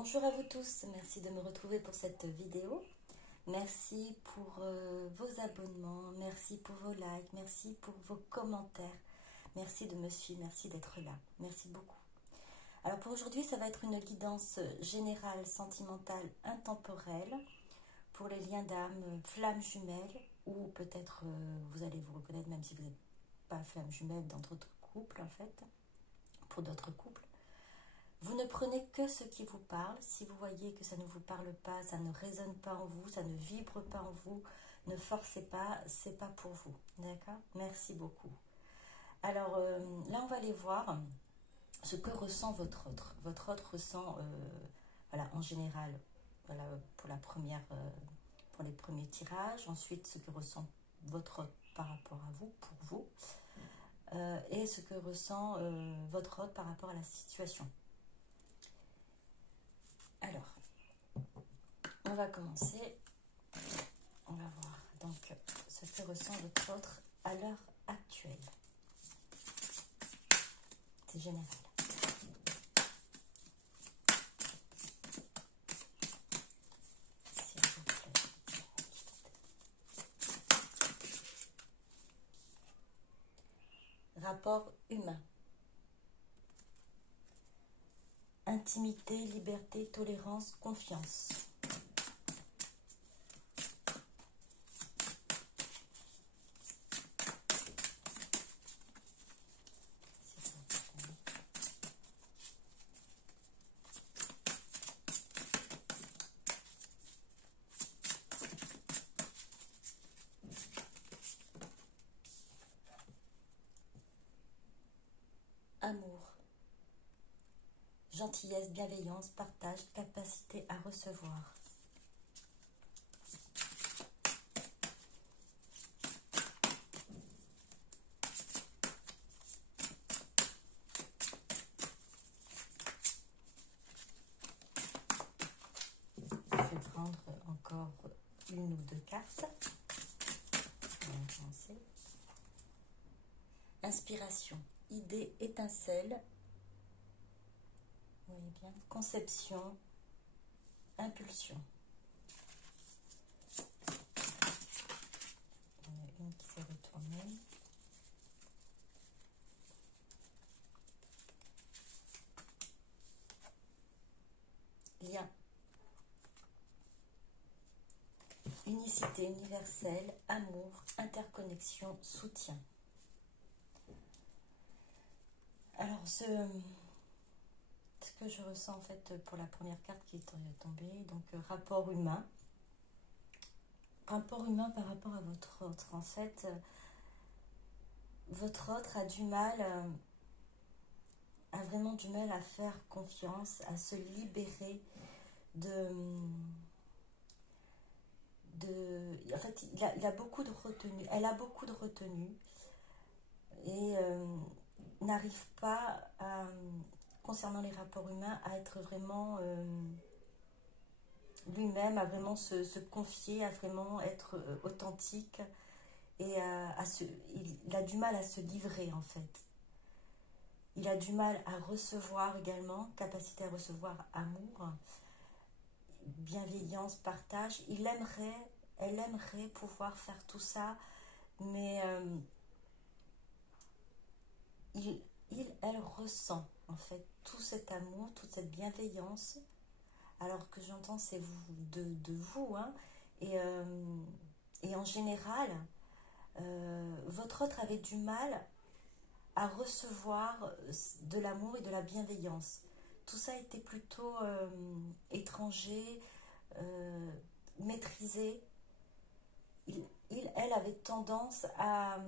Bonjour à vous tous, merci de me retrouver pour cette vidéo. Merci pour vos abonnements, merci pour vos likes, merci pour vos commentaires. Merci de me suivre, merci d'être là. Merci beaucoup. Alors pour aujourd'hui, ça va être une guidance générale, sentimentale, intemporelle pour les liens d'âme, flammes jumelles, ou peut-être vous allez vous reconnaître même si vous n'êtes pas flamme jumelle dans d'autres couples en fait, pour d'autres couples. Vous ne prenez que ce qui vous parle. Si vous voyez que ça ne vous parle pas, ça ne résonne pas en vous, ça ne vibre pas en vous, ne forcez pas, c'est pas pour vous. D'accord? Merci beaucoup. Alors là, on va aller voir ce que ressent votre autre. Votre autre ressent, voilà, en général, voilà, pour la première, pour les premiers tirages. Ensuite, ce que ressent votre autre par rapport à vous, pour vous, et ce que ressent votre autre par rapport à la situation. Alors, on va commencer. On va voir donc ce que ressent votre autre à l'heure actuelle. C'est général. S'il vous plaît. Rapport humain. Intimité, liberté, tolérance, confiance. Amour. Gentillesse, bienveillance, partage, capacité à recevoir. Je vais prendre encore une ou deux cartes. On va commencer. Inspiration, idée, étincelle. Vous voyez bien. Conception, impulsion. Il y en a une qui s'est retournée. Lien. Unicité universelle, amour, interconnexion, soutien. Alors, ce que je ressens en fait pour la première carte qui est tombée, donc rapport humain. Rapport humain par rapport à votre autre. En fait, votre autre a du mal, a vraiment du mal à faire confiance, à se libérer en fait, il a beaucoup de retenue, elle a beaucoup de retenue et n'arrive pas à, concernant les rapports humains, à être vraiment lui-même, à vraiment se confier, à vraiment être authentique et il a du mal à se livrer en fait. Il a du mal à recevoir également, capacité à recevoir amour, bienveillance, partage. Elle aimerait pouvoir faire tout ça, mais elle ressent en fait tout cet amour, toute cette bienveillance. Alors que j'entends, c'est de vous, hein, et en général, votre autre avait du mal à recevoir de l'amour et de la bienveillance. Tout ça était plutôt étranger, maîtrisé. Elle avait tendance à,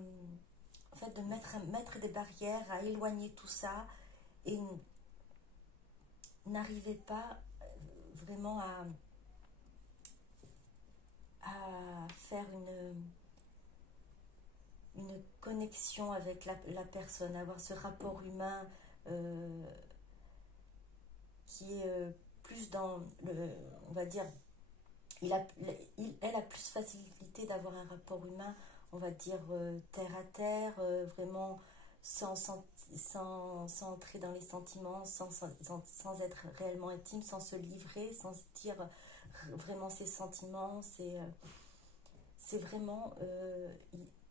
en fait, de mettre des barrières, à éloigner tout ça, et n'arrivait pas vraiment à faire une connexion avec la personne, avoir ce rapport humain qui est plus dans le, on va dire, elle a plus facilité d'avoir un rapport humain, on va dire terre à terre, vraiment sans entrer dans les sentiments, sans être réellement intime, sans se livrer, sans se dire vraiment ses sentiments. C'est vraiment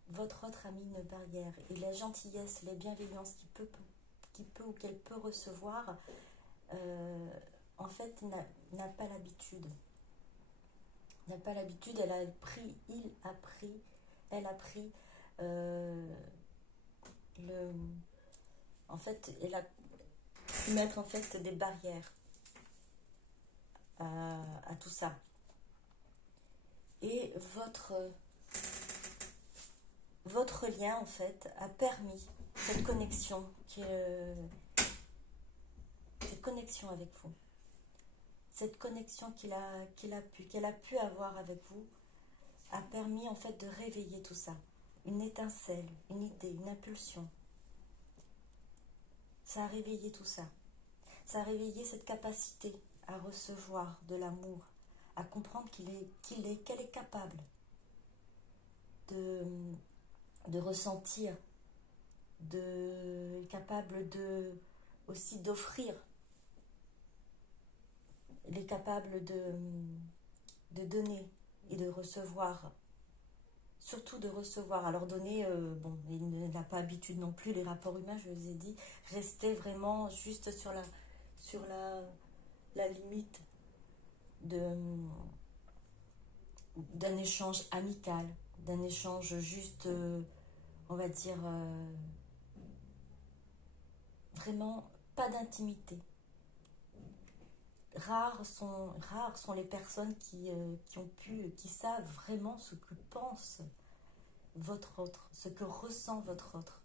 votre autre a mis une barrière. Et la gentillesse, la bienveillance qu'il peut ou qu'elle peut recevoir, en fait, n'a pas l'habitude. N'a pas l'habitude, elle a pris, elle a pris en fait, elle a pu mettre en fait des barrières à tout ça. Et votre lien en fait a permis cette connexion cette connexion avec vous, cette connexion qu'elle a pu avoir avec vous a permis en fait de réveiller tout ça, une étincelle, une idée, une impulsion. Ça a réveillé tout ça. Ça a réveillé cette capacité à recevoir de l'amour, à comprendre qu'elle est capable de ressentir, capable aussi d'offrir. Elle est capable de donner et de recevoir. Surtout de recevoir. Alors donner, bon, il n'a pas habitude non plus, les rapports humains, je vous ai dit, rester vraiment juste sur la limite d'un échange amical, d'un échange juste, on va dire, vraiment pas d'intimité. Rares sont les personnes qui savent vraiment ce que pense votre autre, ce que ressent votre autre.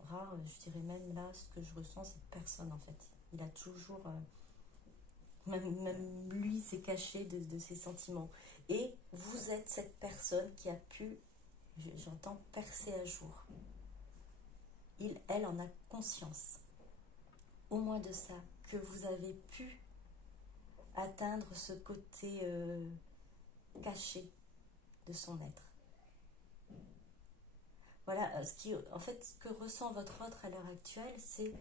Rare, je dirais même là, ce que je ressens, cette personne en fait. Il a toujours, même lui s'est caché de ses sentiments. Et vous êtes cette personne qui a pu, j'entends, percer à jour. Elle en a conscience. Au moins de ça, que vous avez pu atteindre ce côté caché de son être. Voilà, en fait, ce que ressent votre autre à l'heure actuelle, c'est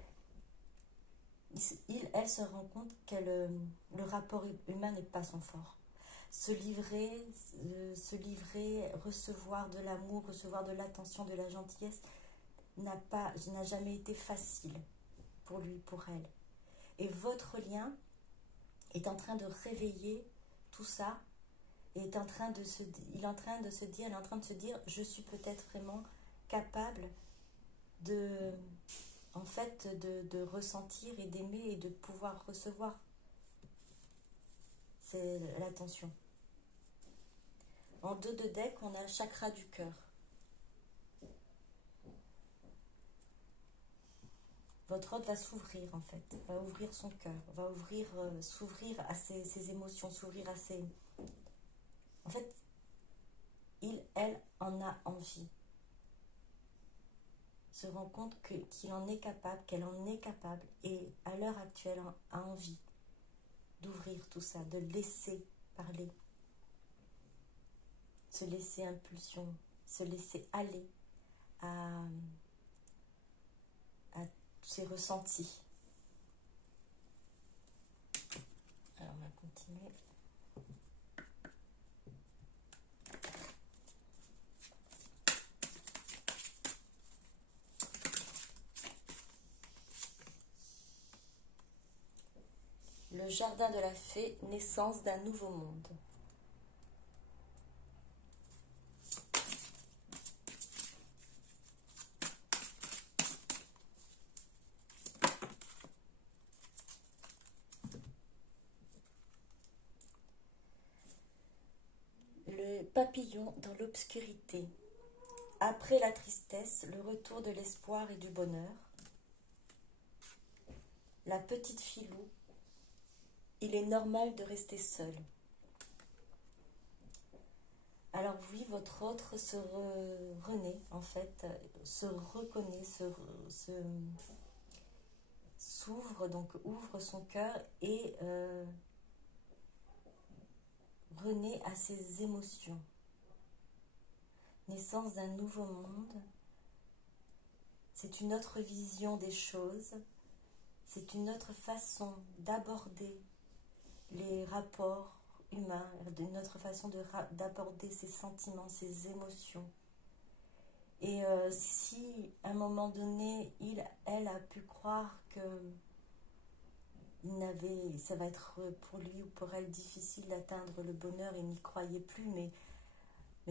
elle se rend compte que le rapport humain n'est pas son fort. Se livrer, recevoir de l'amour, recevoir de l'attention, de la gentillesse, n'a jamais été facile pour lui, pour elle. Et votre lien est en train de réveiller tout ça, et il est en train de se dire, je suis peut-être vraiment capable de ressentir et d'aimer et de pouvoir recevoir. C'est l'attention. En 2 de deck, on a le chakra du cœur. Votre autre va s'ouvrir en fait, va ouvrir son cœur, va s'ouvrir à ses émotions, s'ouvrir à ses... En fait, elle en a envie. Se rend compte qu'il en est capable, qu'elle en est capable, et à l'heure actuelle a envie d'ouvrir tout ça, de laisser parler, se laisser impulsion, se laisser aller à ses ressentis. Alors on va continuer. Le jardin de la fée, naissance d'un nouveau monde. Le papillon dans l'obscurité. Après la tristesse, le retour de l'espoir et du bonheur. La petite filou. Il est normal de rester seul. Alors oui, votre autre se renaît, en fait, se reconnaît, s'ouvre, donc ouvre son cœur et renaît à ses émotions. Naissance d'un nouveau monde. c'est une autre vision des choses, c'est une autre façon d'aborder les rapports humains, une autre façon d'aborder ses sentiments, ses émotions. Et si à un moment donné, elle a pu croire que ça va être pour lui ou pour elle difficile d'atteindre le bonheur, il n'y croyait plus, mais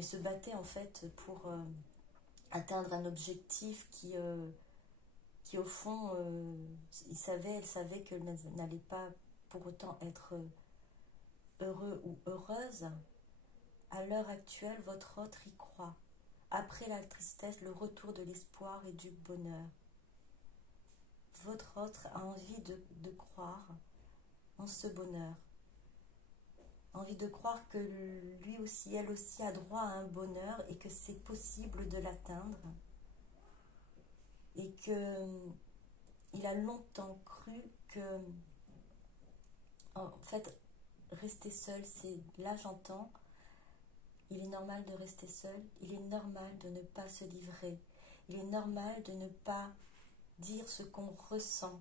se battait en fait pour atteindre un objectif qui au fond, elle savait qu'elle n'allait pas pour autant être heureux ou heureuse. À l'heure actuelle, votre autre y croit. Après la tristesse, le retour de l'espoir et du bonheur. Votre autre a envie de croire en ce bonheur. Envie de croire que lui aussi, elle aussi a droit à un bonheur et que c'est possible de l'atteindre. Et qu'il a longtemps cru que, en fait, rester seul, c'est, là j'entends, il est normal de rester seul, il est normal de ne pas se livrer, il est normal de ne pas dire ce qu'on ressent,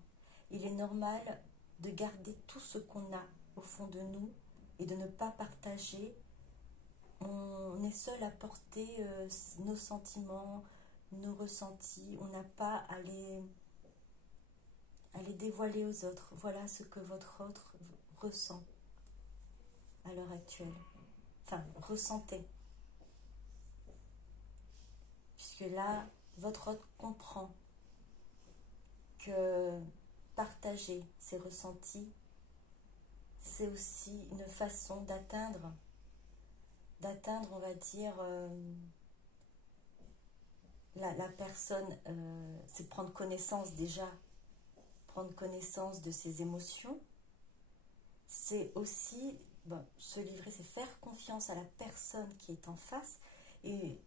il est normal de garder tout ce qu'on a au fond de nous et de ne pas partager. On est seul à porter nos sentiments, nos ressentis, on n'a pas à les dévoiler aux autres. Voilà ce que votre autre ressent à l'heure actuelle. Enfin, ressentez. Puisque là, votre autre comprend que partager ses ressentis, c'est aussi une façon d'atteindre, on va dire, la personne, c'est prendre connaissance déjà, prendre connaissance de ses émotions. C'est aussi se livrer, c'est faire confiance à la personne qui est en face. Et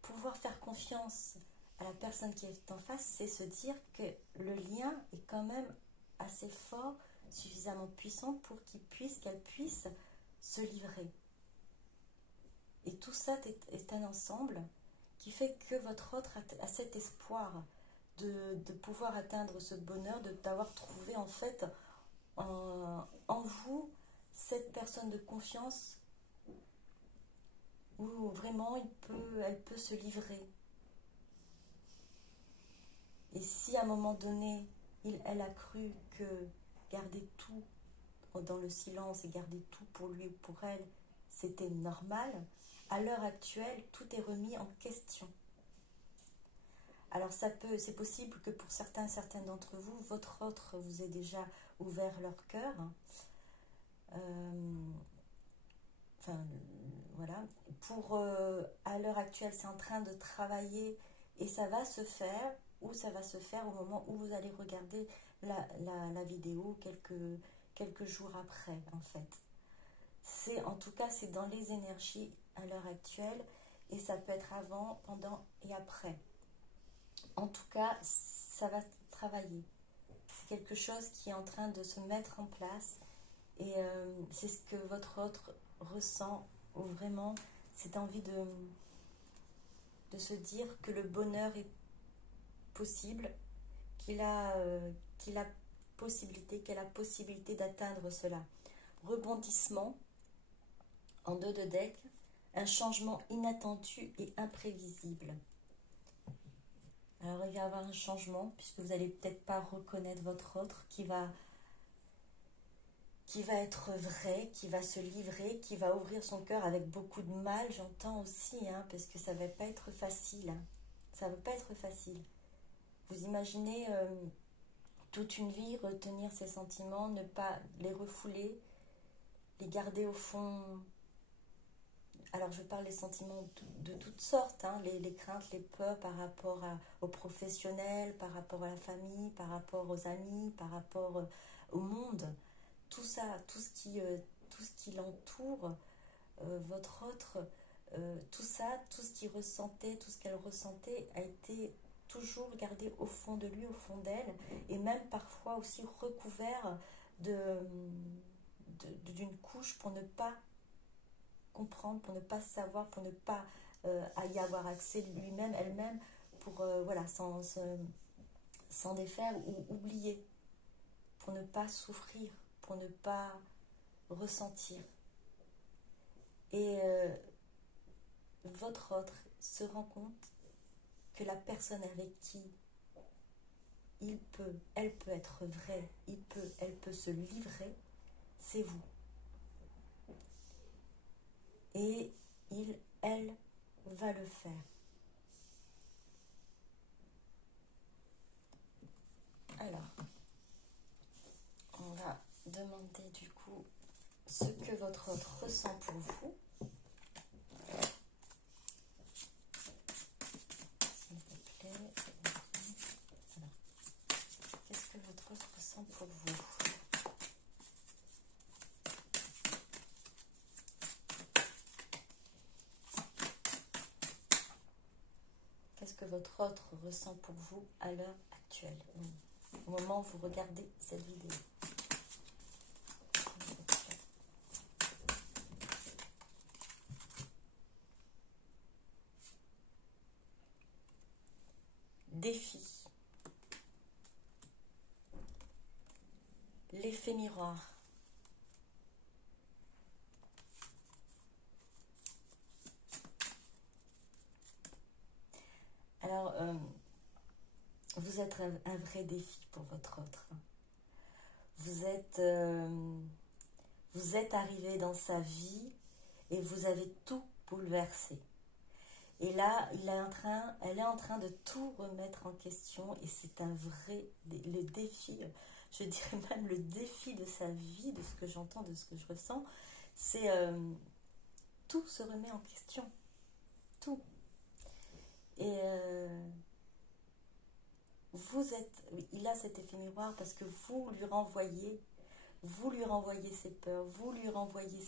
pouvoir faire confiance à la personne qui est en face, c'est se dire que le lien est quand même assez fort, suffisamment puissant pour qu'elle puisse se livrer. Et tout ça est un ensemble qui fait que votre autre a cet espoir de pouvoir atteindre ce bonheur, d'avoir trouvé en fait en vous cette personne de confiance où vraiment elle peut se livrer. Et si à un moment donné, elle a cru que garder tout dans le silence et garder tout pour lui ou pour elle, c'était normal, à l'heure actuelle, tout est remis en question. Alors c'est possible que pour certains d'entre vous, votre autre vous ait déjà ouvert leur cœur. Voilà. À l'heure actuelle, c'est en train de travailler et ça va se faire, ou ça va se faire au moment où vous allez regarder la vidéo quelques jours après, en fait. En tout cas, c'est dans les énergies à l'heure actuelle et ça peut être avant, pendant et après. En tout cas, ça va travailler. C'est quelque chose qui est en train de se mettre en place et c'est ce que votre autre ressent, ou vraiment cette envie de se dire que le bonheur est possible, qu'elle a possibilité d'atteindre cela. Rebondissement en 2 de deck, un changement inattendu et imprévisible. Alors il va y avoir un changement, puisque vous n'allez peut-être pas reconnaître votre autre qui va être vrai, qui va se livrer, qui va ouvrir son cœur avec beaucoup de mal, j'entends aussi, parce que ça ne va pas être facile. Ça ne va pas être facile. Vous imaginez toute une vie retenir ses sentiments, ne pas les refouler, les garder au fond. Alors je parle des sentiments de toutes sortes, les craintes, les peurs par rapport aux professionnels, par rapport à la famille, par rapport aux amis, par rapport au monde. Tout ça, tout ce qui l'entoure, votre autre, tout ça, tout ce qu'il ressentait, tout ce qu'elle ressentait a été toujours gardé au fond de lui, au fond d'elle, et même parfois aussi recouvert d'une couche pour ne pas comprendre, pour ne pas savoir, pour ne pas y avoir accès lui-même, elle-même, pour voilà, s'en défaire ou oublier, pour ne pas souffrir, pour ne pas ressentir. Et votre autre se rend compte que la personne avec qui elle peut être vraie, elle peut se livrer, c'est vous. Et elle va le faire. Alors, on va demander du coup ce que votre autre ressent pour vous. S'il vous plaît. Alors, qu'est-ce que votre autre ressent pour vous? Qu'est-ce que votre autre ressent pour vous à l'heure actuelle, au moment où vous regardez cette vidéo? Défi. L'effet miroir. Alors, vous êtes un vrai défi pour votre autre. Vous êtes arrivé dans sa vie et vous avez tout bouleversé. Et là, elle est en train de tout remettre en question et c'est un vrai, le défi, je dirais même le défi de sa vie, de ce que j'entends, de ce que je ressens, c'est tout se remet en question. Tout. Et il a cet effet miroir parce que vous lui renvoyez ses peurs, vous lui renvoyez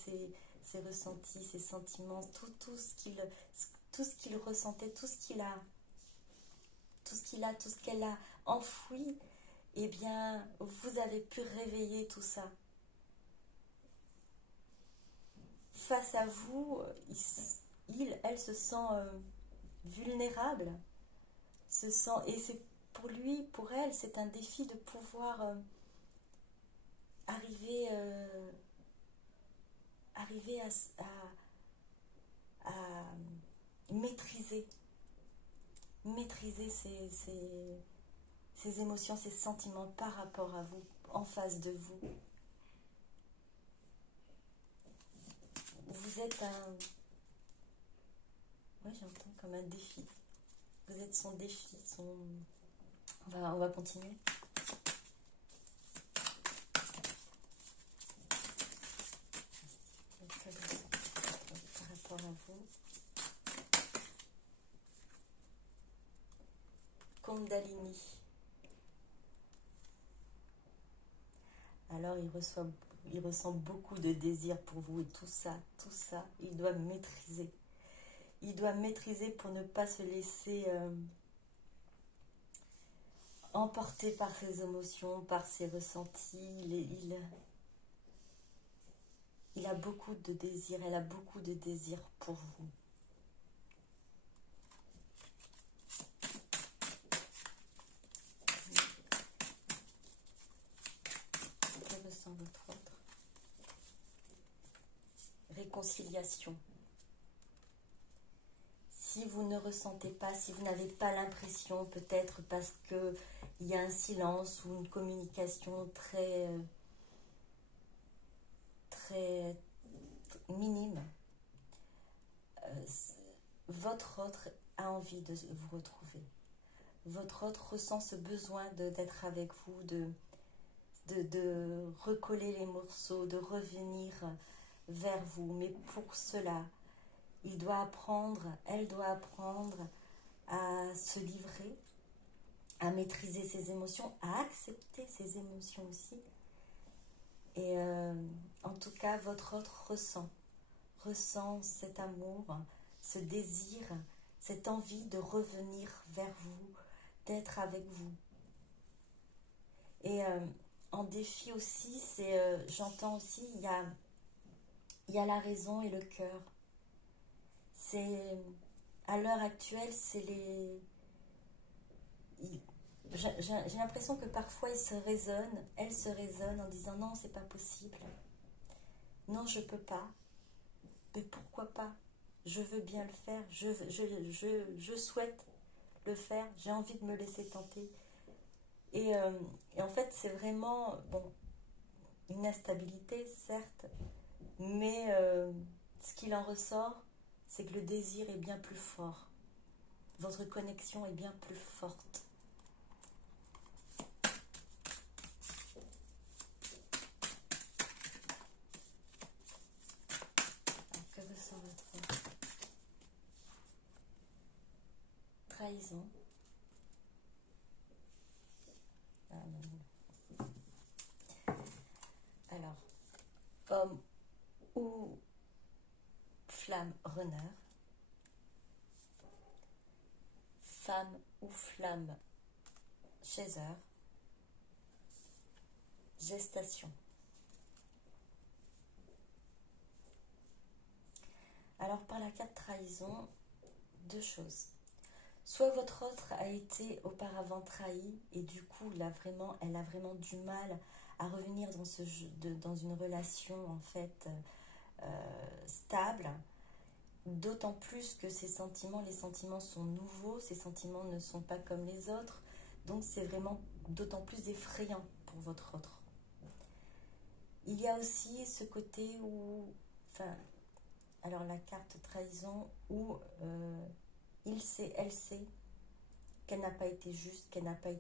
ses ressentis, ses sentiments, tout ce qu'il ressentait, tout ce qu'elle a enfoui, eh bien, vous avez pu réveiller tout ça. Face à vous, elle se sent vulnérable, et c'est pour lui, pour elle, c'est un défi de pouvoir arriver à maîtriser ses émotions, ses sentiments par rapport à vous, en face de vous. Vous êtes ouais, j'entends comme un défi. Vous êtes son défi, on va continuer. Par rapport à vous. Kundalini. Alors il ressent beaucoup de désir pour vous et tout ça, il doit maîtriser. Il doit maîtriser pour ne pas se laisser emporter par ses émotions, par ses ressentis. Il a beaucoup de désir, elle a beaucoup de désir pour vous. Que ressent votre autre? Réconciliation. Si vous ne ressentez pas, si vous n'avez pas l'impression, peut-être parce qu'il y a un silence ou une communication très minime, votre autre a envie de vous retrouver. Votre autre ressent ce besoin d'être avec vous, de recoller les morceaux, de revenir vers vous. Mais pour cela, elle doit apprendre à se livrer, à maîtriser ses émotions, à accepter ses émotions aussi. Et en tout cas, votre autre ressent cet amour, ce désir, cette envie de revenir vers vous, d'être avec vous. Et en défi aussi, j'entends aussi, il y a la raison et le cœur. À l'heure actuelle, c'est j'ai l'impression que parfois elle se raisonne en disant non, c'est pas possible, non, je peux pas, mais pourquoi pas, je veux bien le faire, je souhaite le faire, j'ai envie de me laisser tenter. Et en fait, c'est vraiment, bon, une instabilité, certes, mais ce qu'il en ressort, c'est que le désir est bien plus fort. Votre connexion est bien plus forte. Alors, que ressent votre trahison? Ah, non. Alors, homme ou flamme runner, femme ou flamme chaser, gestation. Alors par la carte trahison, deux choses. Soit votre autre a été auparavant trahi et du coup elle a vraiment du mal à revenir dans une relation en fait stable. D'autant plus que les sentiments sont nouveaux, ces sentiments ne sont pas comme les autres, donc c'est vraiment d'autant plus effrayant pour votre autre. Il y a aussi ce côté où, enfin, alors la carte trahison où il sait, elle sait qu'elle n'a pas été juste, qu'il n'a pas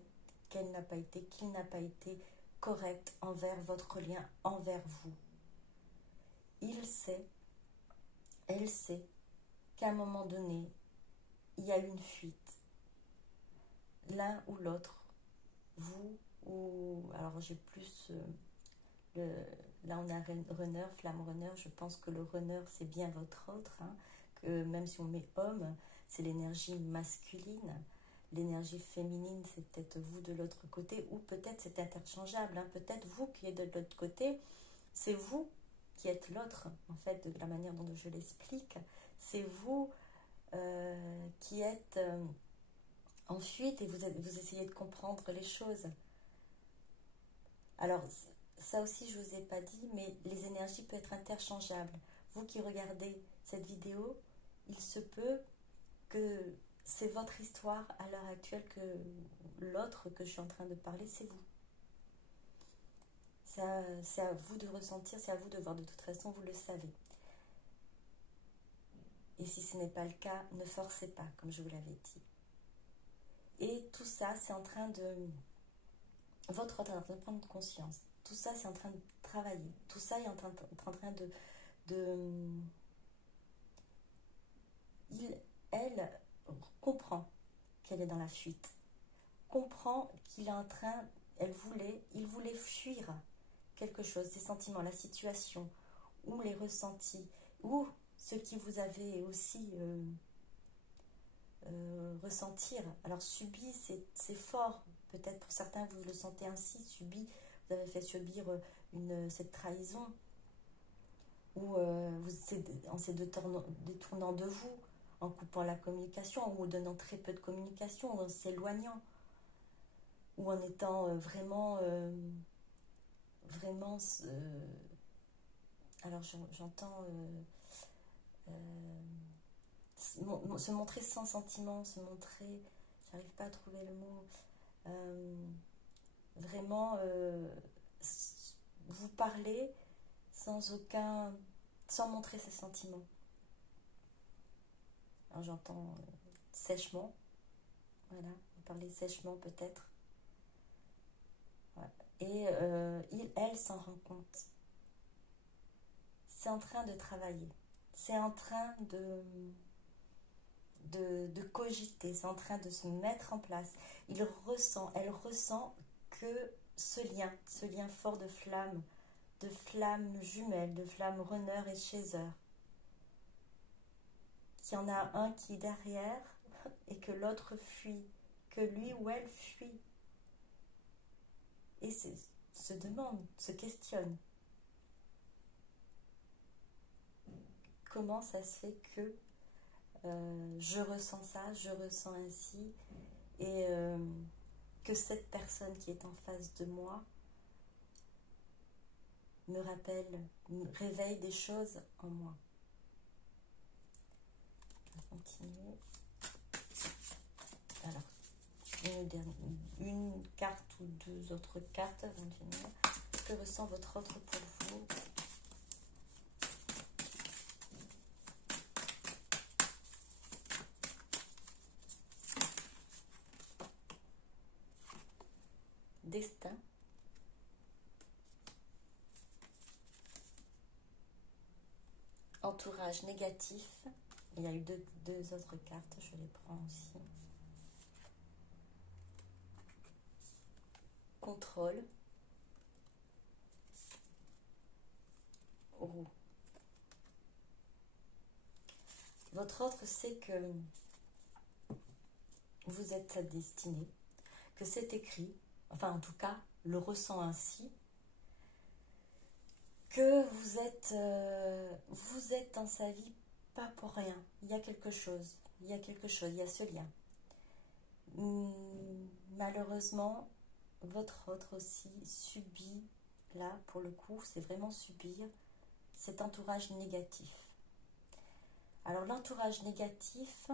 été correct envers votre lien, envers vous. Il sait, elle sait qu'à un moment donné, il y a eu une fuite. L'un ou l'autre, vous ou... Alors j'ai plus... là on a runner, flamme runner, je pense que le runner c'est bien votre autre, hein, que même si on met homme, c'est l'énergie masculine. L'énergie féminine, c'est peut-être vous de l'autre côté, ou peut-être c'est interchangeable, hein, peut-être vous qui êtes de l'autre côté, c'est vous qui êtes l'autre, en fait, de la manière dont je l'explique, c'est vous qui êtes en fuite et vous essayez de comprendre les choses. Alors, ça aussi, je ne vous ai pas dit, mais les énergies peuvent être interchangeables. Vous qui regardez cette vidéo, il se peut que c'est votre histoire à l'heure actuelle, que l'autre que je suis en train de parler, c'est vous. C'est à vous de ressentir, c'est à vous de voir, de toute façon, vous le savez. Et si ce n'est pas le cas, ne forcez pas, comme je vous l'avais dit. Et tout ça, c'est en train de... Votre autre est en train de prendre conscience. Tout ça, c'est en train de travailler. Tout ça est en train elle comprend qu'elle est dans la fuite. Comprend qu'il est en train... il voulait fuir quelque chose, des sentiments, la situation, ou les ressentis, ou ce qui vous avez aussi ressentir. Alors subi, c'est fort. Peut-être pour certains, vous le sentez ainsi, subi. Vous avez fait subir cette trahison, ou en se détournant de vous, en coupant la communication, ou en donnant très peu de communication, ou en s'éloignant, ou en étant vraiment... alors j'entends se montrer sans sentiment, se montrer, j'arrive pas à trouver le mot, vraiment vous parler sans montrer ses sentiments. Alors j'entends sèchement, voilà, vous parlez sèchement peut-être. Ouais. Et elle s'en rend compte. C'est en train de travailler. C'est en train de cogiter. C'est en train de se mettre en place. Elle ressent que ce lien fort de flamme jumelle, de flamme runner et chaser, qu'il y en a un qui est derrière et que l'autre fuit, que lui ou elle fuit. Et se demande, se questionne. Comment ça se fait que je ressens ça, je ressens ainsi, et que cette personne qui est en face de moi me rappelle, me réveille des choses en moi. On va continuer. Alors, une carte ou deux autres cartes avant de finir. Que ressent votre autre pour vous? Destin. Entourage négatif. Il y a eu deux autres cartes, je les prends aussi. Contrôle. Roue. Votre autre sait que vous êtes sa destinée, que c'est écrit, enfin en tout cas, le ressent ainsi, que vous êtes dans sa vie pas pour rien. Il y a quelque chose, il y a ce lien. Malheureusement, votre autre aussi subit, là pour le coup, c'est vraiment subir cet entourage négatif. Alors l'entourage négatif,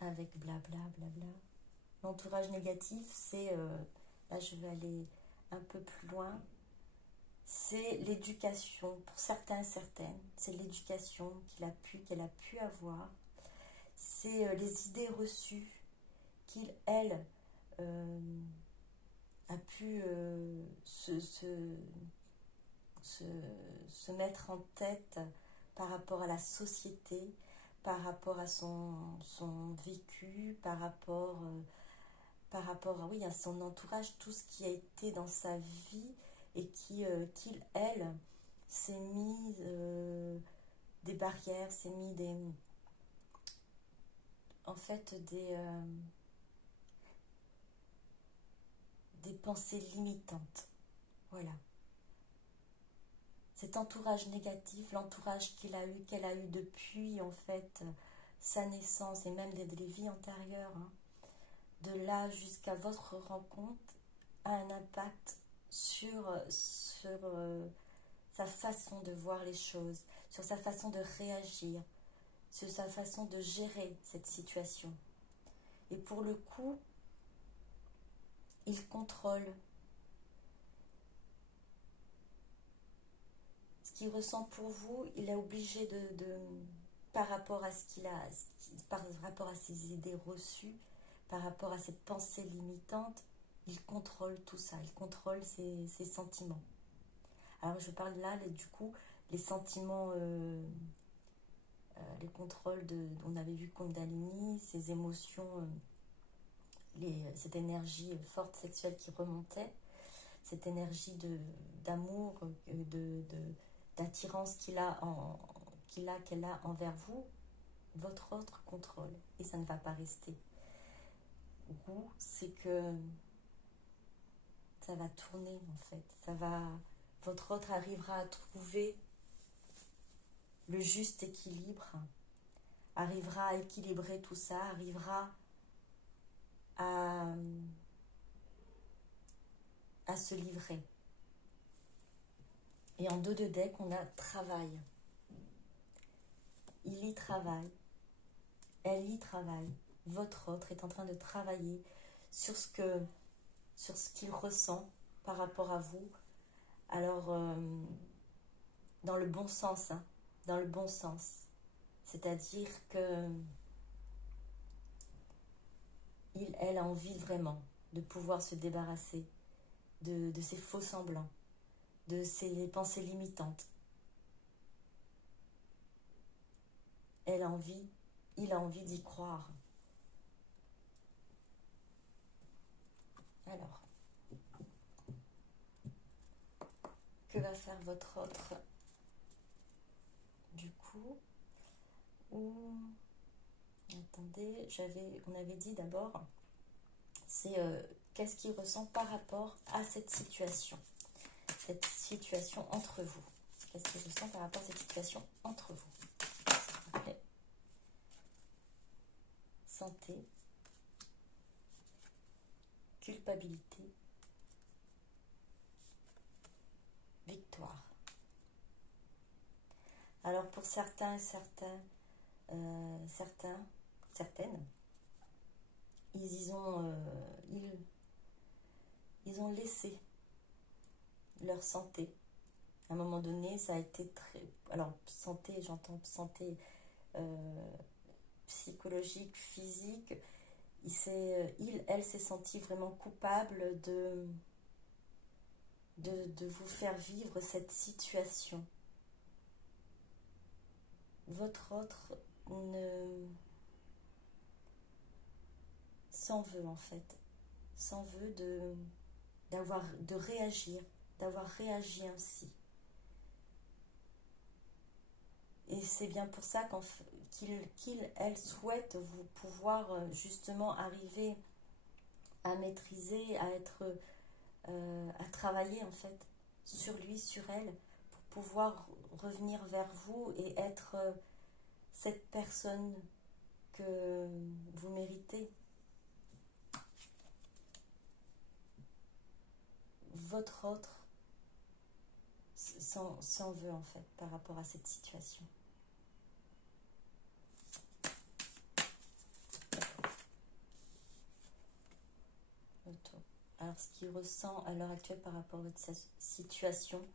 avec blabla, blabla, l'entourage négatif, c'est, là je vais aller un peu plus loin, c'est l'éducation, pour certains et certaines, c'est l'éducation qu'elle a pu avoir, c'est les idées reçues qu'il, elle, a pu se mettre en tête par rapport à la société, par rapport à son vécu, par rapport oui, à son entourage, tout ce qui a été dans sa vie et qu'il, elle, s'est mis des barrières, s'est mis en fait des pensées limitantes. Voilà. Cet entourage négatif, l'entourage qu'elle a eu depuis en fait sa naissance et même des vies antérieures, hein, de là jusqu'à votre rencontre, a un impact sur sa façon de voir les choses, sur sa façon de réagir, sur sa façon de gérer cette situation. Et pour le coup, il contrôle ce qu'il ressent pour vous. Il est obligé par rapport à ce qu'il a, par rapport à ses idées reçues, par rapport à cette pensée limitante, il contrôle tout ça, il contrôle ses sentiments. Alors je parle là, du coup, les sentiments, les contrôles on avait vu Kundalini, ces émotions, cette énergie forte sexuelle qui remontait, cette énergie d'amour, d'attirance qu'elle a envers vous, votre autre contrôle, et ça ne va pas rester. Roue, c'est que ça va tourner en fait, votre autre arrivera à trouver le juste équilibre, arrivera à équilibrer tout ça, arrivera à se livrer. Et en 2 de deck, on a travail. Il y travaille, elle y travaille. Votre autre est en train de travailler sur ce qu'il ressent par rapport à vous. Alors, dans le bon sens, hein, dans le bon sens. C'est-à-dire que elle a envie vraiment de pouvoir se débarrasser de ces faux semblants, de ces pensées limitantes. Il a envie d'y croire. Alors, que va faire votre autre du coup? Attendez, on avait dit d'abord, c'est qu'est-ce qu'il ressent par rapport à cette situation entre vous. Qu'est-ce qu'il ressent par rapport à cette situation entre vous? Santé, culpabilité, victoire. Alors pour certains et certaines, ils ont laissé leur santé. À un moment donné, ça a été très... Alors, santé, j'entends santé psychologique, physique. Elle s'est sentie vraiment coupable de vous faire vivre cette situation. Votre autre s'en veut en fait. S'en veut de réagir, d'avoir réagi ainsi. Et c'est bien pour ça qu'elle souhaite vous pouvoir justement arriver à maîtriser, à travailler en fait sur lui, sur elle, pour pouvoir revenir vers vous et être cette personne que vous méritez. Votre autre s'en veut en fait par rapport à cette situation. Alors ce qu'il ressent à l'heure actuelle par rapport à votre situation,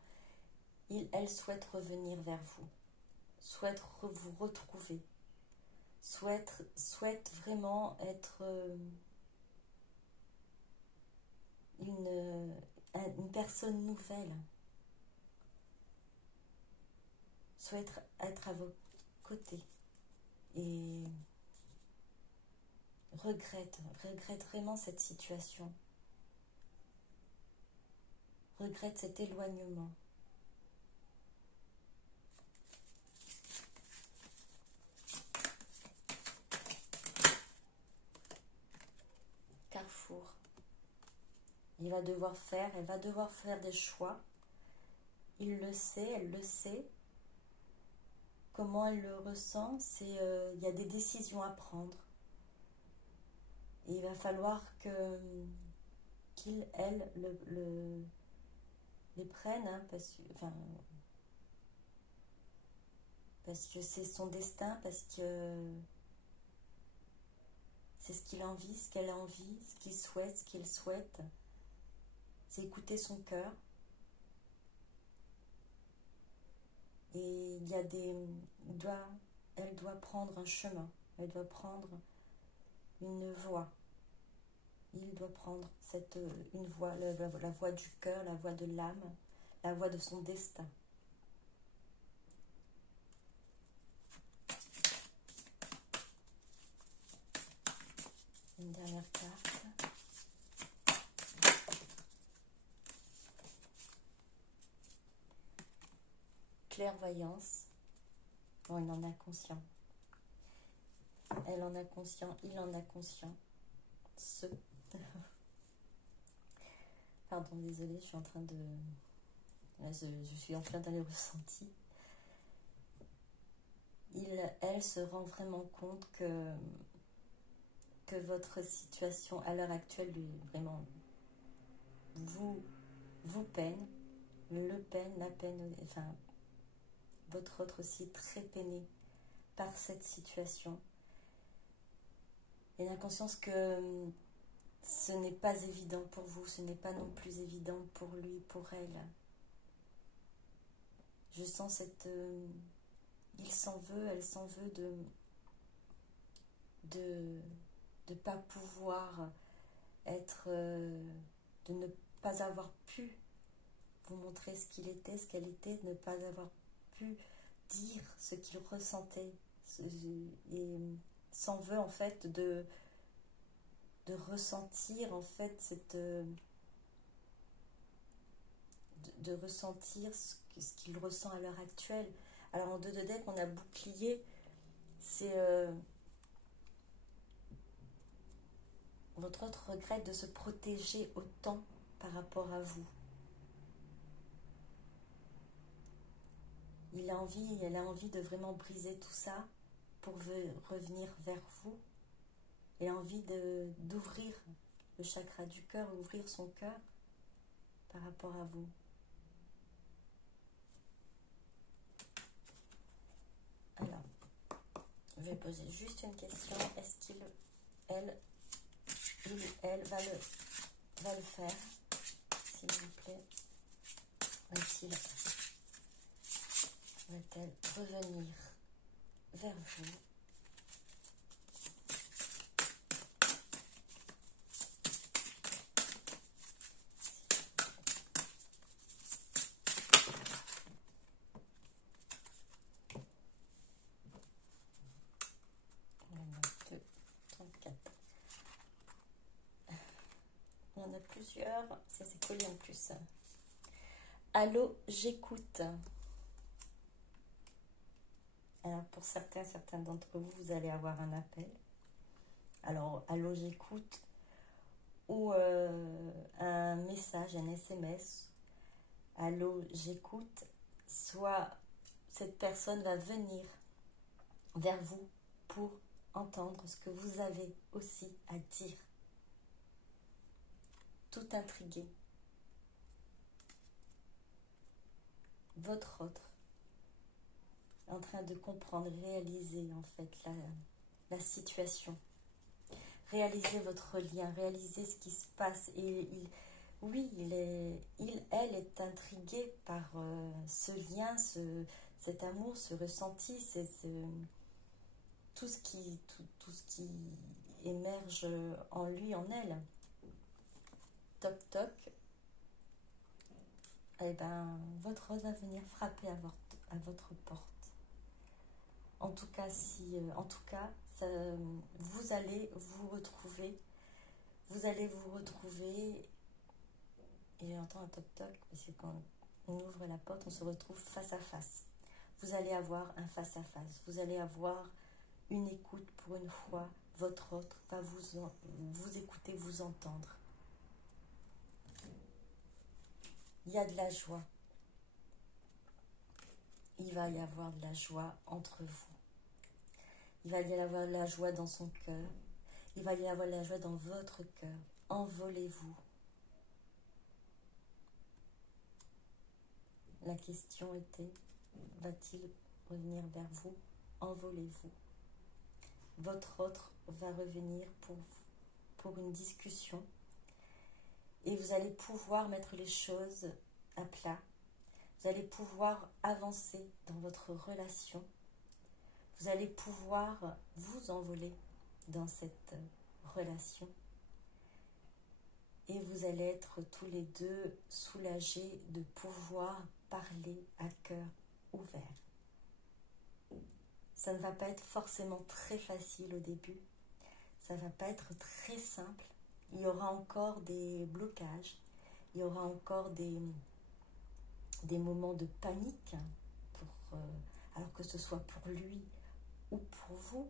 elle souhaite revenir vers vous, souhaite vous retrouver, souhaite vraiment être une personne nouvelle, souhaite être à vos côtés et regrette vraiment cette situation, regrette cet éloignement. Carrefour. Elle va devoir faire des choix. Il le sait, elle le sait. Comment elle le ressent, c'est il y a des décisions à prendre. Et il va falloir qu'il, elle, les prenne, hein, parce que c'est son destin, parce que c'est ce qu'il a envie, ce qu'elle a envie, ce qu'il souhaite, ce qu'il souhaite. C'est écouter son cœur. Et elle doit prendre un chemin, elle doit prendre une voie. Il doit prendre une voie, la voie du cœur, la voie de l'âme, la voie de son destin. Une dernière carte. Clairvoyance. Bon, il en a conscient. Elle en a conscient, il en a conscient. Pardon, désolée, je suis en train de... Je suis en plein dans les ressentis. Elle se rend vraiment compte que votre situation à l'heure actuelle, vraiment, vous peine, la peine, enfin, votre autre aussi très peiné par cette situation. Elle a conscience que ce n'est pas évident pour vous, ce n'est pas non plus évident pour lui, pour elle. Je sens il s'en veut, elle s'en veut de pas pouvoir être, de ne pas avoir pu vous montrer ce qu'il était, ce qu'elle était, de ne pas avoir pu dire ce qu'il ressentait, et s'en veut en fait de ressentir en fait de ressentir ce qu'il ressent à l'heure actuelle. Alors en 2 de dette, on a bouclier, c'est votre autre regrette de se protéger autant par rapport à vous. Elle a envie de vraiment briser tout ça pour revenir vers vous. Elle a envie d'ouvrir le chakra du cœur, ouvrir son cœur par rapport à vous. Alors, je vais poser juste une question. Est-ce qu'il, elle, il, elle va le faire, s'il vous plaît? Va-t-elle revenir vers vous? Il y en a plusieurs, ça c'est collé en plus. Allô, j'écoute. Alors pour certains d'entre vous, vous allez avoir un appel. Alors, allô, j'écoute. Ou un message, un SMS. Allô, j'écoute. Soit cette personne va venir vers vous pour entendre ce que vous avez aussi à dire. Tout intrigué. Votre autre, en train de comprendre, réaliser en fait la situation. Réaliser votre lien, réaliser ce qui se passe. Et elle est intriguée par ce lien, cet amour, ce ressenti, tout ce qui émerge en lui, en elle. Toc toc. Eh bien, votre rose va venir frapper à votre porte. En tout cas, vous allez vous retrouver. Et j'entends un toc toc parce que quand on ouvre la porte, on se retrouve face à face. Vous allez avoir un face à face. Vous allez avoir une écoute pour une fois. Votre autre va vous écouter, vous entendre. Il y a de la joie. Il va y avoir de la joie entre vous. Il va y avoir de la joie dans son cœur. Il va y avoir de la joie dans votre cœur. Envolez-vous. La question était, va-t-il revenir vers vous? Envolez-vous. Votre autre va revenir pour une discussion. Et vous allez pouvoir mettre les choses à plat. Vous allez pouvoir avancer dans votre relation. Vous allez pouvoir vous envoler dans cette relation. Et vous allez être tous les deux soulagés de pouvoir parler à cœur ouvert. Ça ne va pas être forcément très facile au début. Ça ne va pas être très simple. Il y aura encore des blocages. Il y aura encore des moments de panique, alors que ce soit pour lui ou pour vous.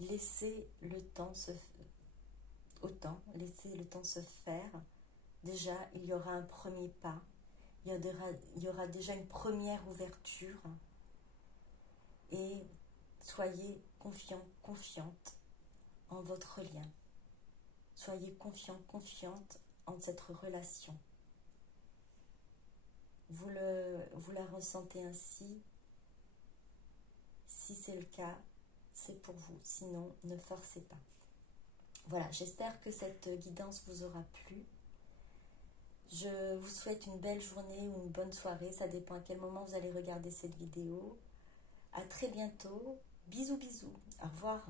Laissez le temps se faire. Déjà, il y aura un premier pas. Il y aura déjà une première ouverture. Et soyez confiants, confiante en votre lien. Soyez confiants, confiante en cette relation. Vous la ressentez ainsi. Si c'est le cas, c'est pour vous. Sinon, ne forcez pas. Voilà, j'espère que cette guidance vous aura plu. Je vous souhaite une belle journée ou une bonne soirée. Ça dépend à quel moment vous allez regarder cette vidéo. À très bientôt. Bisous, bisous. Au revoir.